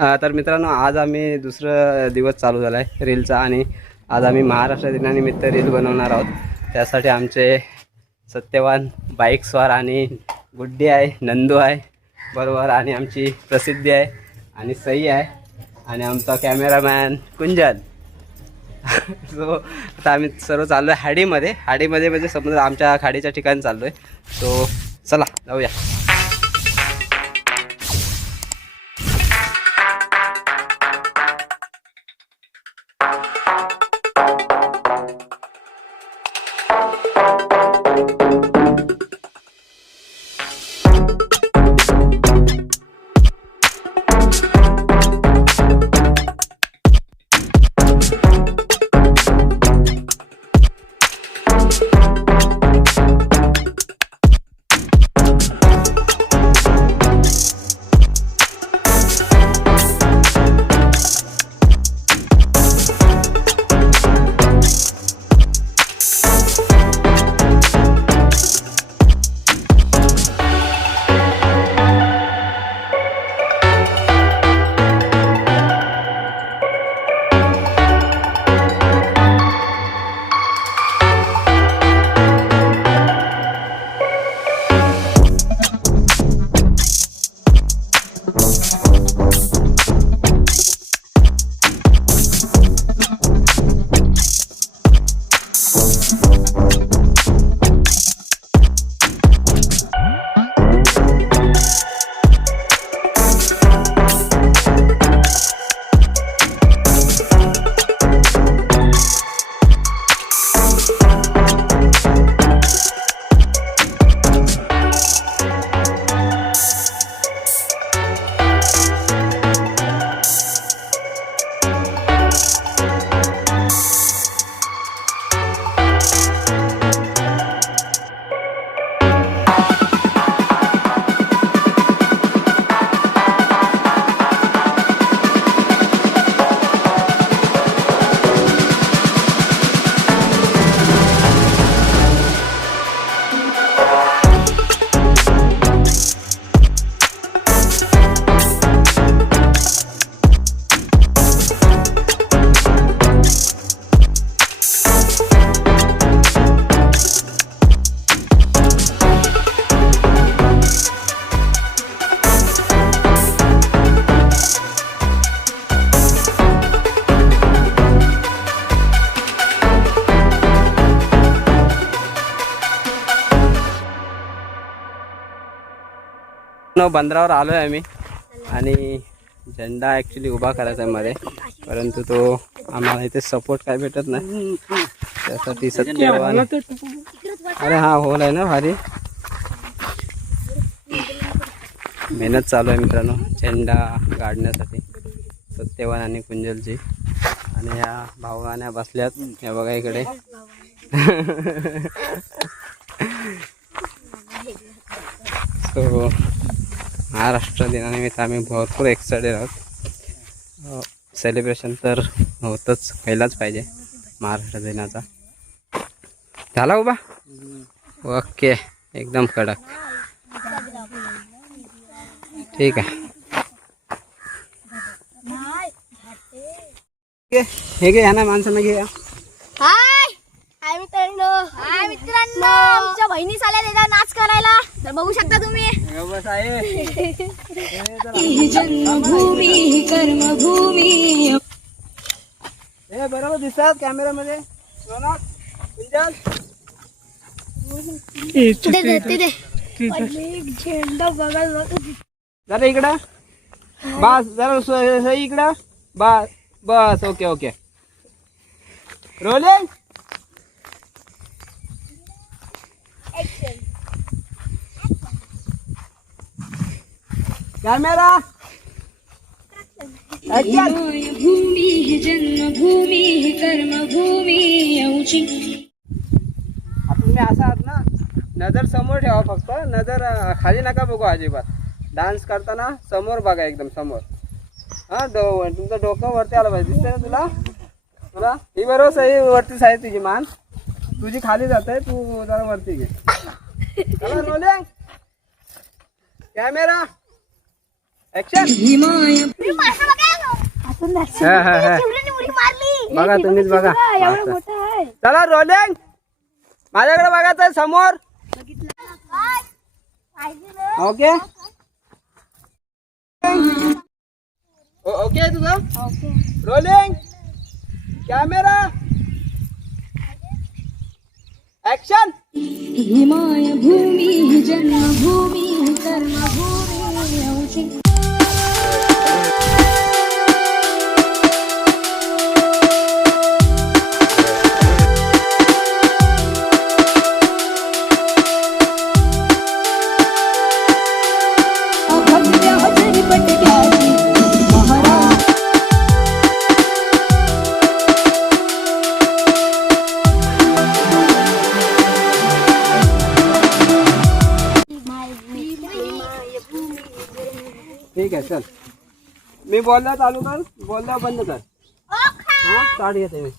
तर मित्रांनो, आज आम्ही दुसरा दिवस चालू झाला आहे रीलचा आणि आज आम्ही महाराष्ट्र दिनानिमित्त रील बनवणार आहोत. त्यासाठी आमचे सत्यवान बाईकस्वार आणि गुड्डी आहे, नंदू आहे बरोबर, आणि आमची प्रसिद्धी आहे आणि सई आहे आणि आमचा कॅमेरामॅन कुंजन. सो आता आम्ही सर्व चाललो आहे हाडीमध्ये म्हणजे समजा आमच्या खाडीच्या ठिकाणी चाललो आहे. सो चला जाऊया. बंदरावर आलो आहे आम्ही आणि झेंडा ॲक्च्युली उभा करायचा आहे मध्ये, परंतु तो आम्हाला इथे सपोर्ट काय भेटत नाही. त्यासाठी सत्यवान, अरे हा होल आहे ना भारी, मेहनत चालू आहे मित्रांनो झेंडा काढण्यासाठी. सत्यवान आणि कुंजलची आणि ह्या भावगाण्या बसल्यात, हे बघा इकडे. सो महाराष्ट्र दिनानिमित्त आम्ही भरपूर एक्सायटेड आहोत. सेलिब्रेशन तर होतच, पहिलाच पाहिजे महाराष्ट्र दिनाचा. झाला उभा? ओके, एकदम कडक, ठीक आहे. हे घे, ह्या ना माणसांना घे. हाय मित्रांनो, आमच्या बहिणी चालल्या त्याचा नाच करायला, तर बघू शकता तुम्ही. जन्मभूमी कर्मभूमी. हे बरोबर दिसतात कॅमेरामध्ये. झेंडा बघायला जरा इकडं बस, जरा सही इकडं बस बस. Okay okay, rolling. कॅमेरा भूमी जन्मभूमी कर्मभूमी यौची. तुम्ही असा आहात ना, नजर समोर ठेवा, फक्त नजर खाली नका बघू अजिबात. डान्स करताना समोर बघा, एकदम समोर. हा, तुमचं डोकं वरती आलं पाहिजे, दिसतंय ना तुला? तुला ही बरोबर सही वरतीच आहे तुझी मान, तुझी खाली जाते, तू जरा वरती घे. चला रोलिंग, कॅमेरा ऍक्शन. हा, हा, हा. चिमणीने उडी मारली. बघा तुम्हीच बघा. एवढं मोठं आहे. चला रोलिंग. माझ्याकडे बघायचं समोर. काय? पाहिजे ना? ओके ओके तुझं रोलिंग कॅमेरा ऍक्शन. ही मायभूमी ही जन्मभूमी ही कर्मभूमी औषी अभद्र हजरी पटक्याची महाराज ठीक आहे चल. मी बोलला चालू कर, बोलला बंद कर. हा स्टार्ट घेते मी.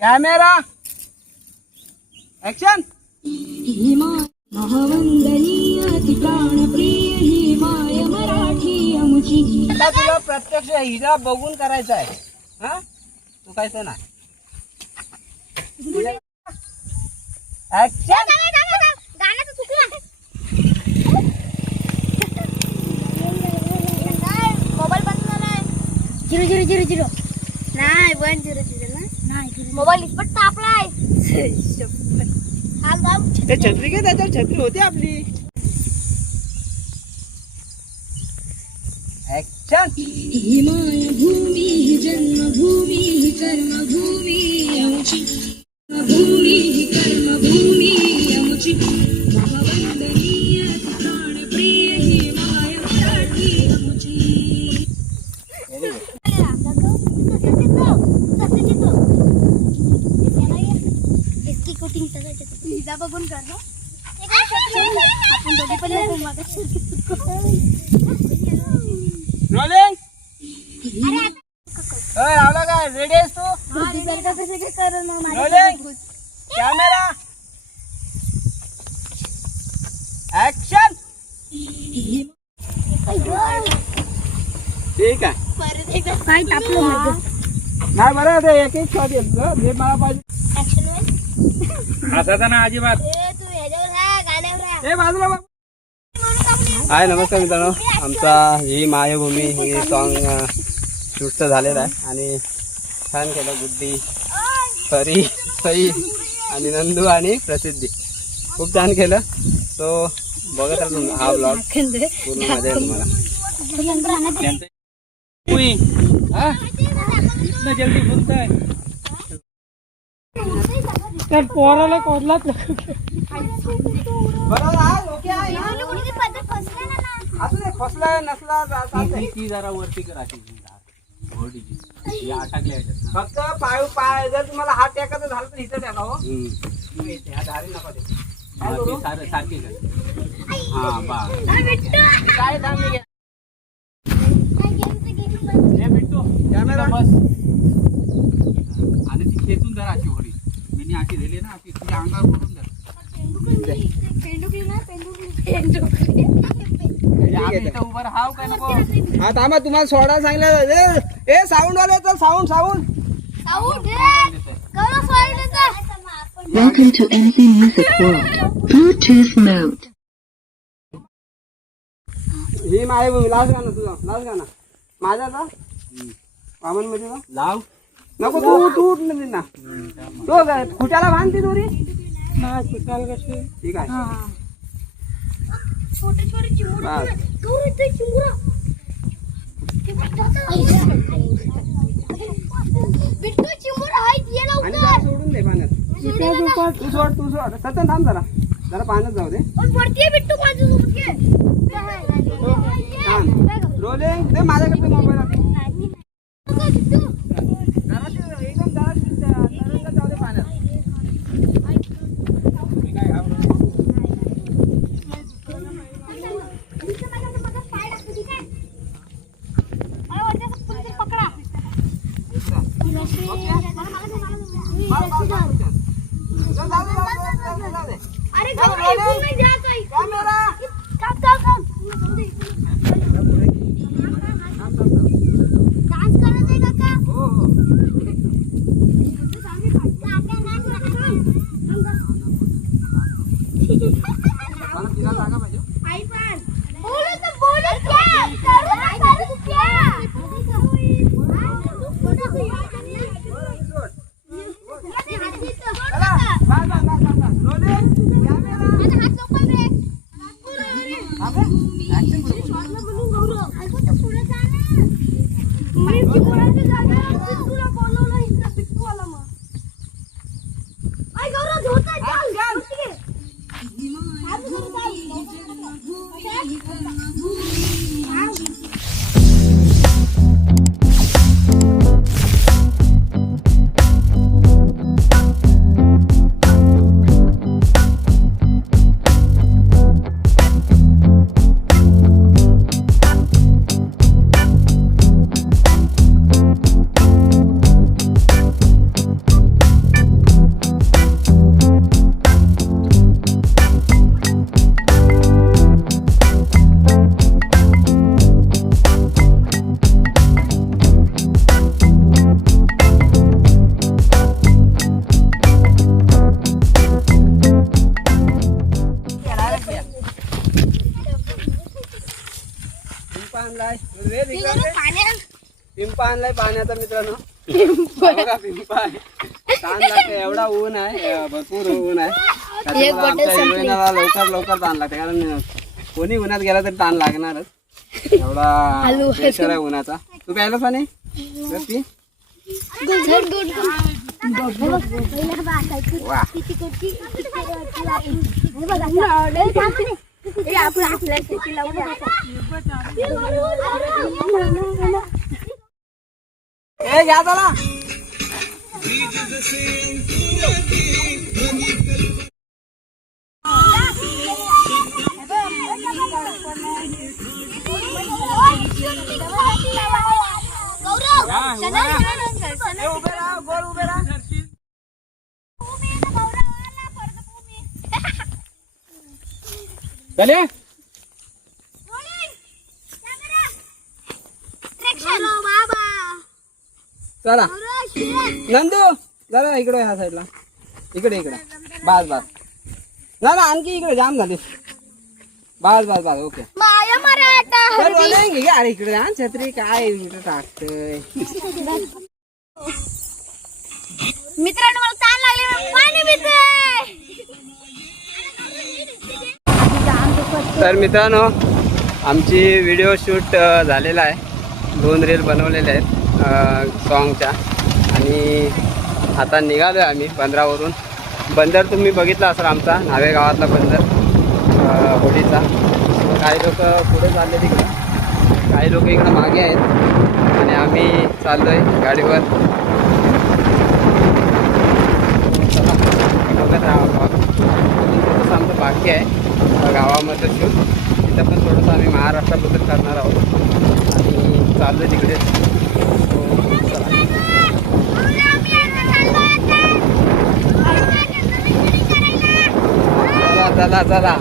Camera action. ही माय महावंदनीय ती प्राणप्रिय ही माय मराठी आमची आता तुला प्रत्यक्ष हिला बघून करायचं आहे. हा तू काय तर नाही. ऍक्शन. गाण्याचं चुकलं. मोबाईल बंद झालाय. 0 नाही 1 0 ना नाही. मोबाईल इस्पट तापलाय. हा गाव ते छत्री घे, त्याच्यावर छत्री होती आपली. ऍक्शन. ही मायभूमी ही जन्मभूमी ही कर्मभूमी आमची भूमी ही कर्मभूमी आमची महावंदनीय ती प्राणप्रिय ही माय मराठी आमची बघून कर ना. आपण दोघी पण रोलिंग. रावला काय रेडी आहेस तू. Rolling camera action. ठीक आहे. काय टाकलं नाही बरं ते एक एक शॉट येतो जे मला पाहिजे. असा ना अजिबात. तू ह्याच्यावर हा गाण्यावर हा. हे बाजूला बघ. हाय नमस्कार मित्रांनो. आमचा ही मायभूमी ही सॉन्ग शूट झालेलं आहे आणि छान केलं. गुड्डी परी सई आणि नंदू आणि प्रसिद्धी खूप छान केलं. सो बघत राहा हा ब्लॉग पूर्ण मजा येईल तुम्हाला. जल्दी बोलताय तर पोराला कोडलाच असू दे. फसला नसला ती जरा वरती करा. फक्त पाय पाय जर तुम्हाला हात टेकायचं झालं तर इथं टेका. हो ह्या दारी नका ते. काय करू सारखी हा बा काय थांब मी बिट्टू कॅमेरा बस. आणि ती खेचून धरा अशी होडी. मी अशी दिली ना ती तुझ्या अंगावर पडून धर. उभं राहाव काय नको. हा थांबा तुम्हाला सोडा सांगितलं. ए साऊंड वाले तर sound sound. Welcome to NC Music World. Bluetooth mode. He Maybhumi last गाणं तुझं. लास्ट गाणं माझा आता वामन मध्ये लाव नको. तू तू उठ ना. तो काय खुट्याला बांधती दोरी. ठीक आहे. आणि जरा सोडून दे पाण्यात. तू सोड सतत थांब जरा जरा पाण्यात जाऊ दे. रोलिंग दे माझ्याकडे मोबाईल आहे. एकदम जरा जाऊ दे पाण्यात. अरे कॅमेरा काम कोणाची जागा आहे? तुला बोलवलं इथं पिट्टूवाला मग. आई गौरव झोपताय, चाल, झोपती घे. आज घरी पिंपा आणलाय रे, ती गौरव पाण्यात पिंपा आणलाय पाण्याचा मित्रांनो. बघा पिंपा आहे. ताण लागते, एवढा ऊन आहे, भरपूर ऊन आहे. त्याच्यामुळे आमच्या हिरोईनाला लवकर ताण लागते, कारण कोणी उन्हात गेला तरी ताण लागणारच. एवढा प्रेशर आहे उन्हाचा. तू प्यायला पाणी पी. वा. ए घ्या चला. उभे राहा, गोल उभे राहा. चले चला नंदू जरा इकडे ह्या साईडला. इकडे बास ना ना, आणखी इकडे जाम झाली. बास ओके. माया मराठा अरे इकडे जा, छत्री काय इकडे टाकतय. मित्रांनो मला ताण लागले, पाणी पिते. तर मित्रांनो आमची व्हिडिओ शूट झालेला आहे. 2 रील बनवलेले आहेत सॉन्गच्या. आणि आता निघालो आहे आम्ही बंदरावरून. बंदर तुम्ही बघितला असाल आमचा नावे गावातला बंदर होडीचा. काही लोक पुढे चालले तिकडे, काही लोक इकडं मागे आहेत आणि आम्ही चाललो आहे गाडीवर. चला बघत राहा. थोडंसं आमचं बाकी आहे गावामध्ये शूट. तिथं पण थोडंसं आम्ही महाराष्ट्राबद्दल करणार आहोत आणि चाललो आहे तिकडे. चला